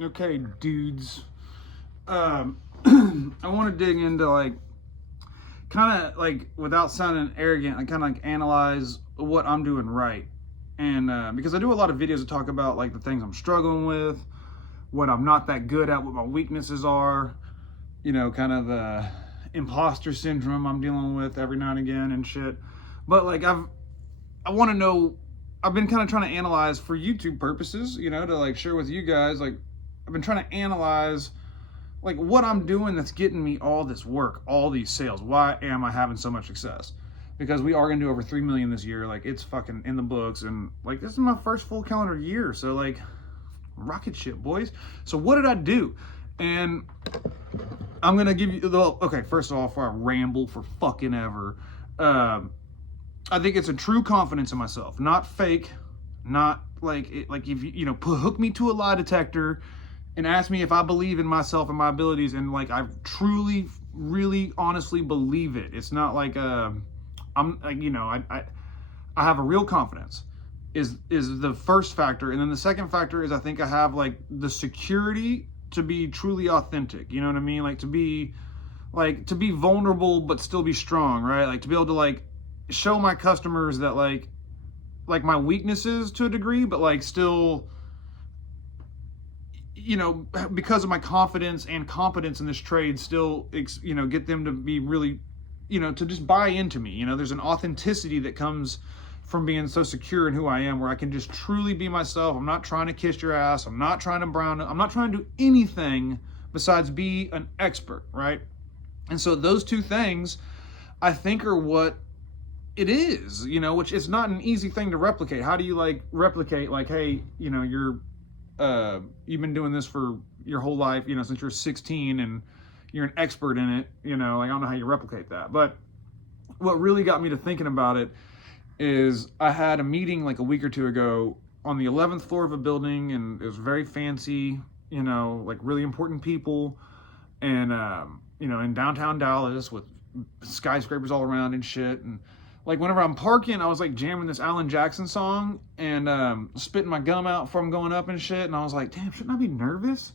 Okay, dudes. I want to dig into like, kind of like, without sounding arrogant, I kind of like analyze what I'm doing right, and because I do a lot of videos that talk about like the things I'm struggling with, what I'm not that good at, what my weaknesses are, kind of the imposter syndrome I'm dealing with every now and again and shit. But like I want to know. I've been kind of trying to analyze for YouTube purposes, to like share with you guys. Like, I've been trying to analyze like what I'm doing that's getting me all this work, all these sales. Why am I having so much success? Because we are gonna do over 3 million this year. Like, it's fucking in the books, and like this is my first full calendar year. So like, rocket ship, boys. So what did I do? And I'm gonna give you the okay. First of all, before I ramble for fucking ever, I think it's a true confidence in myself, not fake, not like like if hook me to a lie detector and ask me if I believe in myself and my abilities, and like I truly, really, honestly believe it. It's not like I'm like, I have a real confidence is the first factor, and then the second factor is I think I have like the security to be truly authentic. You know what I mean? Like to be vulnerable but still be strong, right? Like to be able to like show my customers that like my weaknesses to a degree, but like still, because of my confidence and competence in this trade, still, get them to be really, to just buy into me. There's an authenticity that comes from being so secure in who I am, where I can just truly be myself. I'm not trying to kiss your ass. I'm not trying to brown it. I'm not trying to do anything besides be an expert, right? And so those two things, I think, are what it is, which is not an easy thing to replicate. How do you like replicate like, hey, you've been doing this for your whole life, since you're 16, and you're an expert in it, like I don't know how you replicate that. But what really got me to thinking about it is I had a meeting like a week or two ago on the 11th floor of a building, and it was very fancy, like really important people, and in downtown Dallas with skyscrapers all around and shit. And like whenever I'm parking, I was like jamming this Alan Jackson song and spitting my gum out before I'm going up and shit. And I was like, damn, shouldn't I be nervous?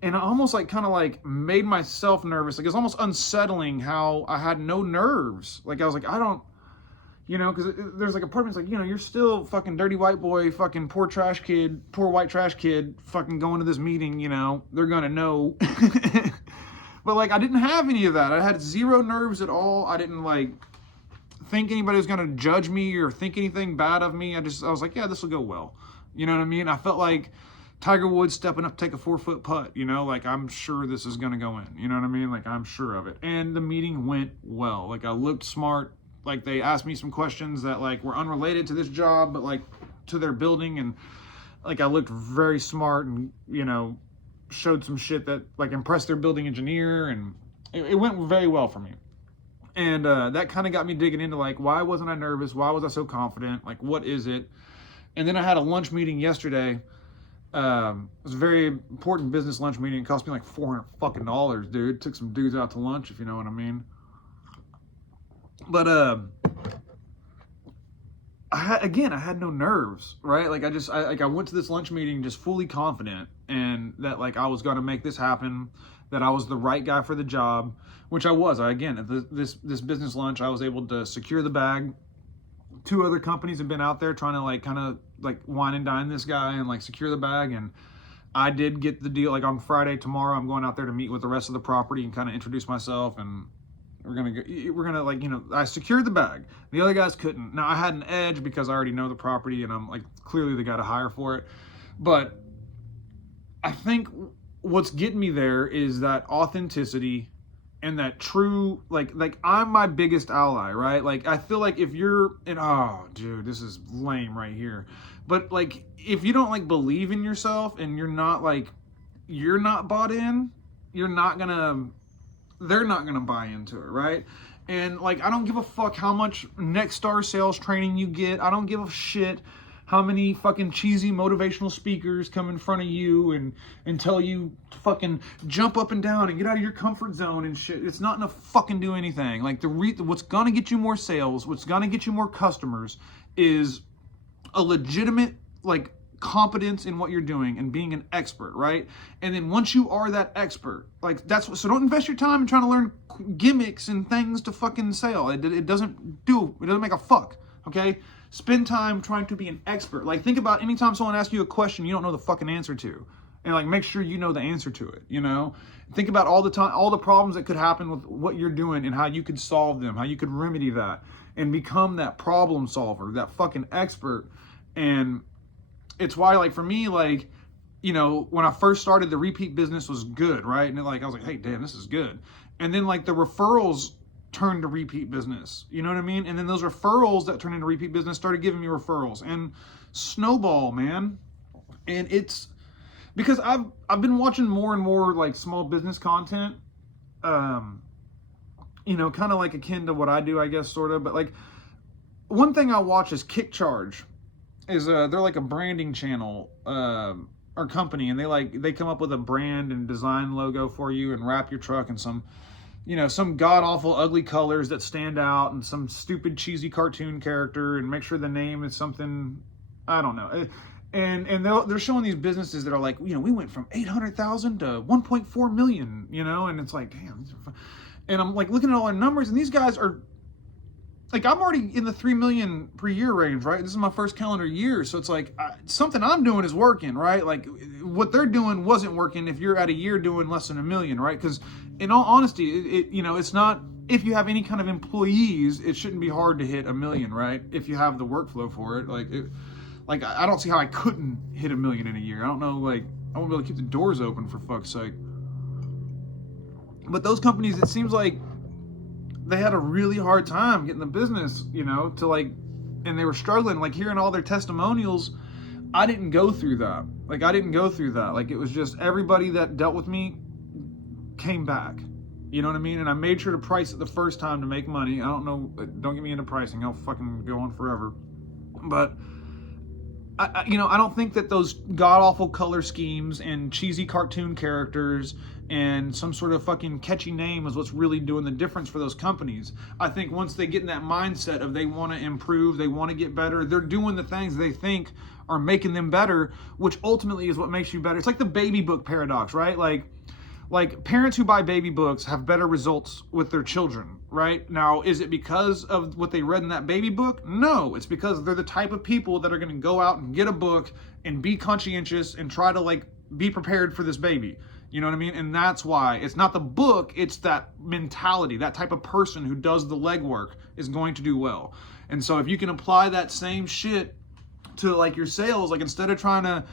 And I almost like kind of like made myself nervous. Like, it's almost unsettling how I had no nerves. Like, I was like, I don't, because there's like a part of me that's like, you're still fucking dirty white boy, fucking poor white trash kid, fucking going to this meeting, they're gonna know. But like, I didn't have any of that. I had zero nerves at all. I didn't like think anybody was gonna judge me or think anything bad of me. I was like, yeah, this will go well. You know what I mean? I felt like Tiger Woods stepping up to take a 4-foot putt, like I'm sure this is gonna go in. You know what I mean? Like, I'm sure of it. And the meeting went well. Like, I looked smart. Like, they asked me some questions that like were unrelated to this job, but like to their building, and like I looked very smart and showed some shit that like impressed their building engineer, and it went very well for me. And that kind of got me digging into like, why wasn't I nervous? Why was I so confident? Like, what is it? And then I had a lunch meeting yesterday. It was a very important business lunch meeting. It cost me like $400 fucking dollars, dude. Took some dudes out to lunch, if you know what I mean. But I had no nerves, right? Like, I went to this lunch meeting just fully confident, and that like I was gonna make this happen, that I was the right guy for the job, which I was. At this business lunch, I was able to secure the bag. 2 other companies have been out there trying to like kind of like wine and dine this guy and like secure the bag, and I did get the deal. Like, on Friday, tomorrow, I'm going out there to meet with the rest of the property and kind of introduce myself, and we're gonna like, I secured the bag. The other guys couldn't. Now, I had an edge because I already know the property, and I'm like clearly the guy to hire for it. But I think what's getting me there is that authenticity and that true, like I'm my biggest ally, right? Like, I feel like if you're, and oh dude, this is lame right here, but like, if you don't like believe in yourself and you're not bought in, they're not gonna buy into it, right? And like, I don't give a fuck how much next star sales training you get. I don't give a shit how many fucking cheesy motivational speakers come in front of you and tell you to fucking jump up and down and get out of your comfort zone and shit. It's not gonna fucking do anything. Like, what's gonna get you more sales, what's gonna get you more customers is a legitimate like competence in what you're doing and being an expert, right? And then once you are that expert, like that's what, so don't invest your time in trying to learn gimmicks and things to fucking sell. It doesn't make a fuck, okay? Spend time trying to be an expert. Like think about anytime someone asks you a question you don't know the fucking answer to. And like make sure you know the answer to it, you know? Think about all the problems that could happen with what you're doing and how you could solve them, how you could remedy that and become that problem solver, that fucking expert. And it's why, like, for me, like, you know, when I first started, the repeat business was good, right? And like, I was like, hey, damn, this is good. And then like the referrals turned to repeat business, you know what I mean? And then those referrals that turned into repeat business started giving me referrals and snowball, man. And it's because I've been watching more and more like small business content, you know, kind of like akin to what I do, I guess, sort of. But like one thing I watch is Kick Charge. They're like a branding channel or company, and they come up with a brand and design logo for you and wrap your truck in some, you know, some god awful ugly colors that stand out and some stupid cheesy cartoon character and make sure the name is something, I don't know. And they're showing these businesses that are like, you know, we went from 800,000 to 1.4 million, you know, and it's like, damn. And I'm like looking at all our numbers, and these guys are like, I'm already in the 3 million per year range, right? This is my first calendar year. So it's like something I'm doing is working, right? Like what they're doing wasn't working if you're at a year doing less than 1 million, right? Because in all honesty, you know, it's not, if you have any kind of employees, it shouldn't be hard to hit 1 million, right? If you have the workflow for it. Like I don't see how I couldn't hit 1 million in a year. I don't know, like I won't be able to keep the doors open for fuck's sake. But those companies, it seems like they had a really hard time getting the business, you know, to like, and they were struggling, like hearing all their testimonials. I didn't go through that. Like it was just everybody that dealt with me came back. You know what I mean? And I made sure to price it the first time to make money. I don't know, don't get me into pricing. I'll fucking go on forever. But you know, I don't think that those god-awful color schemes and cheesy cartoon characters and some sort of fucking catchy name is what's really doing the difference for those companies. I think once they get in that mindset of they want to improve, they want to get better, they're doing the things they think are making them better, which ultimately is what makes you better. It's like the baby book paradox, right? Like parents who buy baby books have better results with their children, right? Now, is it because of what they read in that baby book? No, it's because they're the type of people that are going to go out and get a book and be conscientious and try to like be prepared for this baby. You know what I mean? And that's why it's not the book, it's that mentality, that type of person who does the legwork is going to do well. And so if you can apply that same shit to like your sales, like instead of trying to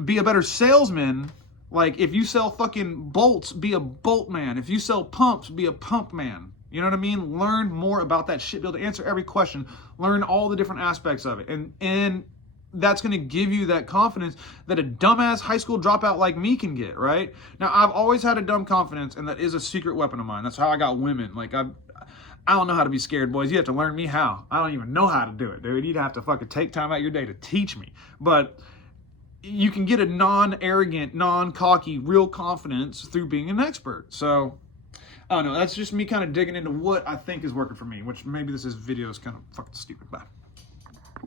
be a better salesman, like if you sell fucking bolts, be a bolt man. If you sell pumps, be a pump man. You know what I mean? Learn more about that shit, be able to answer every question, learn all the different aspects of it. And that's going to give you that confidence that a dumbass high school dropout like me can get, right? Now, I've always had a dumb confidence, and that is a secret weapon of mine. That's how I got women. Like, I don't know how to be scared, boys. You have to learn me how. I don't even know how to do it, dude. You'd have to fucking take time out your day to teach me. But you can get a non-arrogant, non-cocky, real confidence through being an expert. So, I don't know. That's just me kind of digging into what I think is working for me, which maybe this video is kind of fucking stupid. Bye.